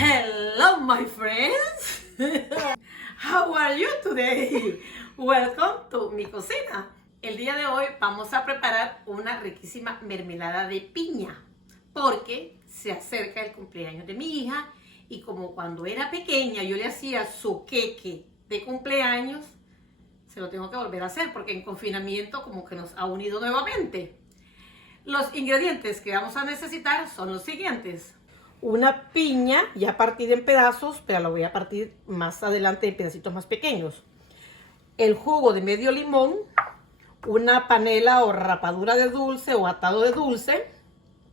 Hello, my friends. How are you today? Welcome to mi cocina. El día de hoy vamos a preparar una riquísima mermelada de piña porque se acerca el cumpleaños de mi hija y como cuando era pequeña yo le hacía su queque de cumpleaños, se lo tengo que volver a hacer porque en confinamiento como que nos ha unido nuevamente. Los ingredientes que vamos a necesitar son los siguientes. Una piña ya partida en pedazos, pero la voy a partir más adelante en pedacitos más pequeños. El jugo de medio limón, una panela o rapadura de dulce o atado de dulce.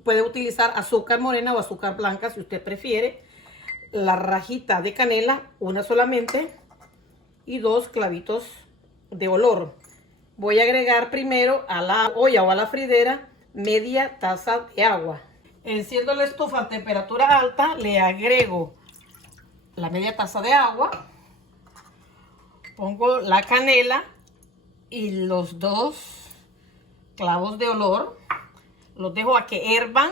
Puede utilizar azúcar morena o azúcar blanca si usted prefiere. La rajita de canela, una solamente. Y 2 clavitos de olor. Voy a agregar primero a la olla o a la fridera media taza de agua. Enciendo la estufa a temperatura alta, le agrego la media taza de agua, pongo la canela y los 2 clavos de olor, los dejo a que hiervan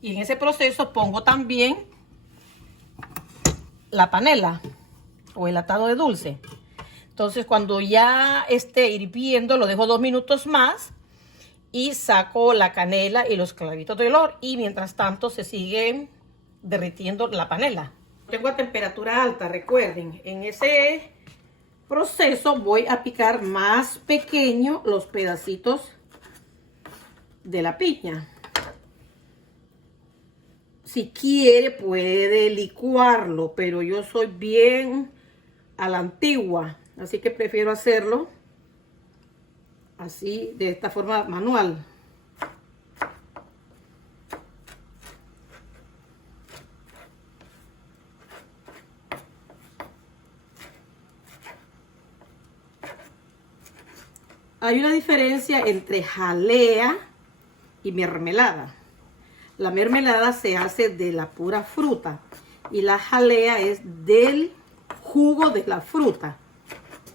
y en ese proceso pongo también la panela o el atado de dulce. Entonces cuando ya esté hirviendo lo dejo 2 minutos más y saco la canela y los clavitos de olor y mientras tanto se sigue derritiendo la panela. Tengo a temperatura alta, recuerden, en ese proceso voy a picar más pequeño los pedacitos de la piña. Si quiere puede licuarlo, pero yo soy bien a la antigua, así que prefiero hacerlo así, de esta forma manual. Hay una diferencia entre jalea y mermelada. La mermelada se hace de la pura fruta y la jalea es del jugo de la fruta.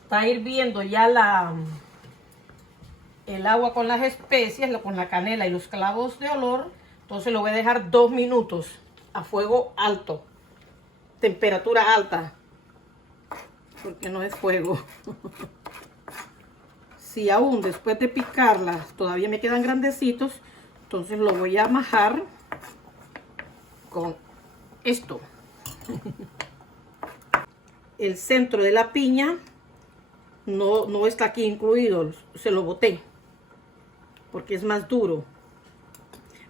Está hirviendo ya el agua con las especias, con la canela y los clavos de olor. Entonces lo voy a dejar 2 minutos a fuego alto, temperatura alta, porque no es fuego. Si aún después de picarlas todavía me quedan grandecitos, entonces lo voy a majar con esto. El centro de la piña no está aquí incluido, se lo boté porque es más duro,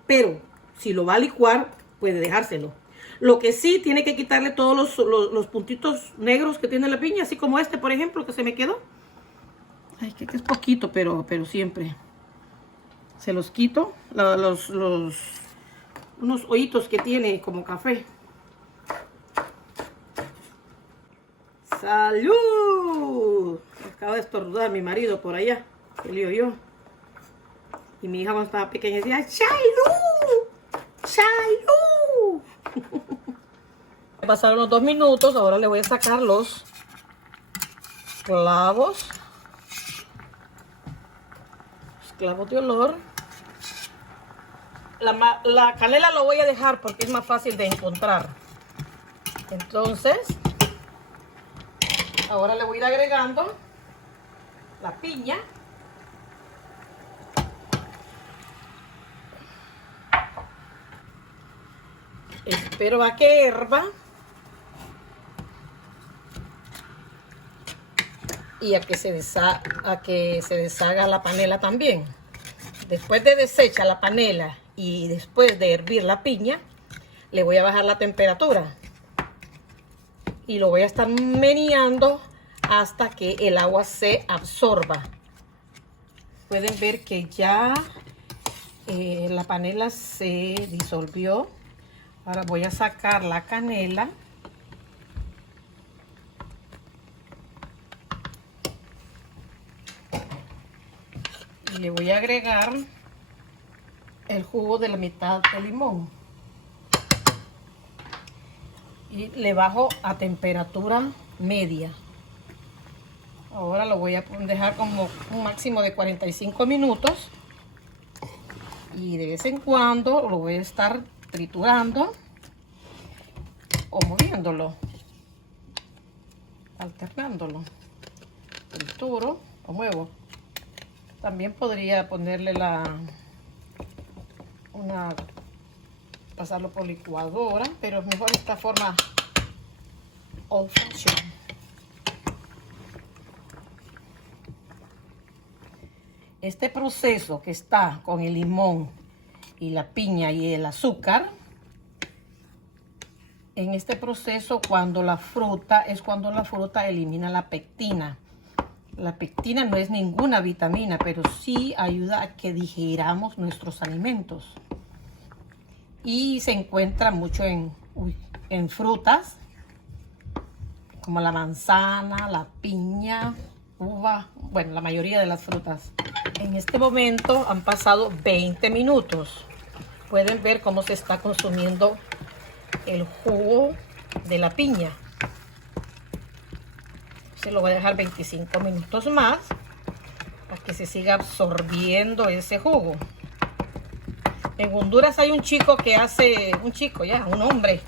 pero si lo va a licuar puede dejárselo. Lo que sí, tiene que quitarle todos los puntitos negros que tiene la piña, así como este por ejemplo que se me quedó. Ay, que es poquito, pero siempre se los quito, unos hoyitos que tiene como café. ¡Salud! Acaba de estornudar mi marido por allá, que lío yo. Y mi hija cuando estaba pequeña decía, ¡Chaylu! ¡Chaylu! Pasaron los 2 minutos, ahora le voy a sacar los clavos. Los clavos de olor. La canela lo voy a dejar porque es más fácil de encontrar. Entonces, ahora le voy a ir agregando la piña. Espero a que hierva y a que se deshaga la panela también. Después de deshecha la panela y después de hervir la piña, le voy a bajar la temperatura y lo voy a estar meneando hasta que el agua se absorba. Pueden ver que ya la panela se disolvió. Ahora voy a sacar la canela. Y le voy a agregar el jugo de la mitad de limón. Y le bajo a temperatura media. Ahora lo voy a dejar como un máximo de 45 minutos. Y de vez en cuando lo voy a estar triturando o moviéndolo, alternándolo. Trituro o muevo. También podría ponerle pasarlo por licuadora, pero es mejor esta forma old fashion. Este proceso que está con el limón y la piña y el azúcar, en este proceso cuando la fruta elimina la pectina. La pectina no es ninguna vitamina, pero sí ayuda a que digiramos nuestros alimentos. Y se encuentra mucho en frutas, como la manzana, la piña, uva, bueno, la mayoría de las frutas. En este momento han pasado 20 minutos. Pueden ver cómo se está consumiendo el jugo de la piña. Se lo voy a dejar 25 minutos más para que se siga absorbiendo ese jugo. En Honduras hay un hombre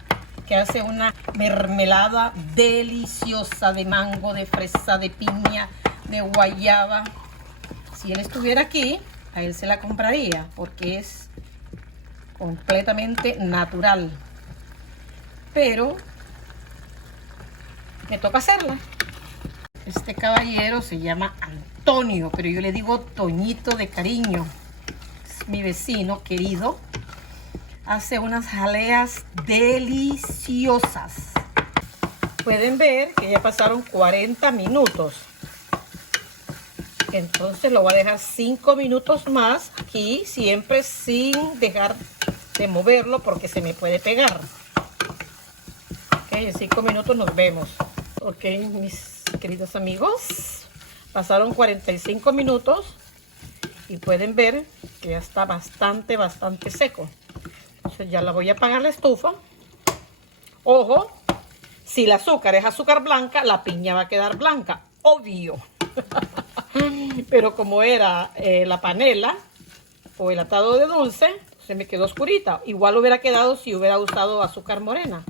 que hace una mermelada deliciosa de mango, de fresa, de piña, de guayaba. Si él estuviera aquí, a él se la compraría porque es completamente natural. Pero me toca hacerla. Este caballero se llama Antonio, pero yo le digo Toñito de cariño. Es mi vecino querido. Hace unas jaleas deliciosas. Pueden ver que ya pasaron 40 minutos. Entonces lo voy a dejar 5 minutos más aquí, siempre sin dejar de moverlo porque se me puede pegar. Ok, en 5 minutos nos vemos. Ok, mis queridos amigos, pasaron 45 minutos y pueden ver que ya está bastante seco. Entonces ya la voy a apagar la estufa. Ojo, si el azúcar es azúcar blanca, la piña va a quedar blanca, obvio. Pero como era la panela o el atado de dulce, se me quedó oscurita. Igual hubiera quedado si hubiera usado azúcar morena.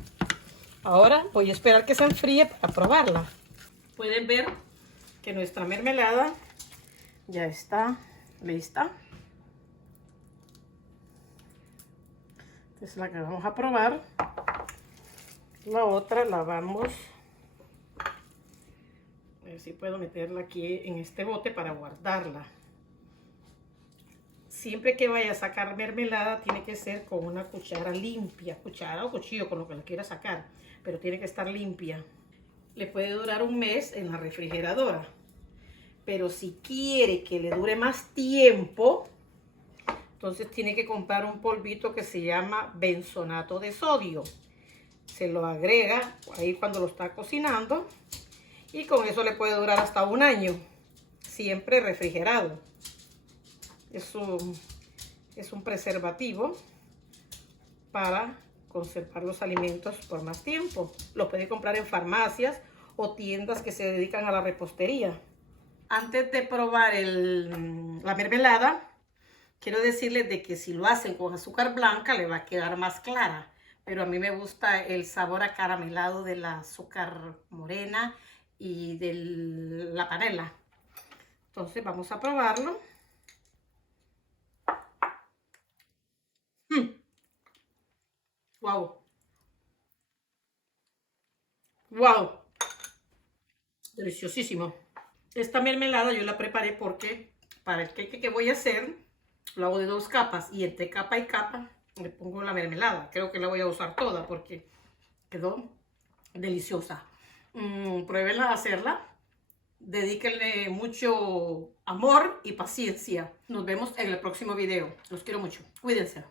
Ahora voy a esperar que se enfríe para probarla. Pueden ver que nuestra mermelada ya está lista. Esta es la que vamos a probar. La otra la vamos... A ver si puedo meterla aquí en este bote para guardarla. Siempre que vaya a sacar mermelada tiene que ser con una cuchara limpia. Cuchara o cuchillo, con lo que la quiera sacar. Pero tiene que estar limpia. Le puede durar un mes en la refrigeradora. Pero si quiere que le dure más tiempo, entonces tiene que comprar un polvito que se llama benzonato de sodio. Se lo agrega ahí cuando lo está cocinando. Y con eso le puede durar hasta un año. Siempre refrigerado. Es un preservativo para conservar los alimentos por más tiempo. Lo puede comprar en farmacias o tiendas que se dedican a la repostería. Antes de probar la mermelada, quiero decirles de que si lo hacen con azúcar blanca le va a quedar más clara. Pero a mí me gusta el sabor acaramelado del azúcar morena y de la panela. Entonces vamos a probarlo. Wow. Wow. Deliciosísimo. Esta mermelada yo la preparé porque para el queque que voy a hacer lo hago de 2 capas y entre capa y capa le pongo la mermelada. Creo que la voy a usar toda porque quedó deliciosa. Pruébenla a hacerla. Dedíquenle mucho amor y paciencia. Nos vemos en el próximo video. Los quiero mucho. Cuídense.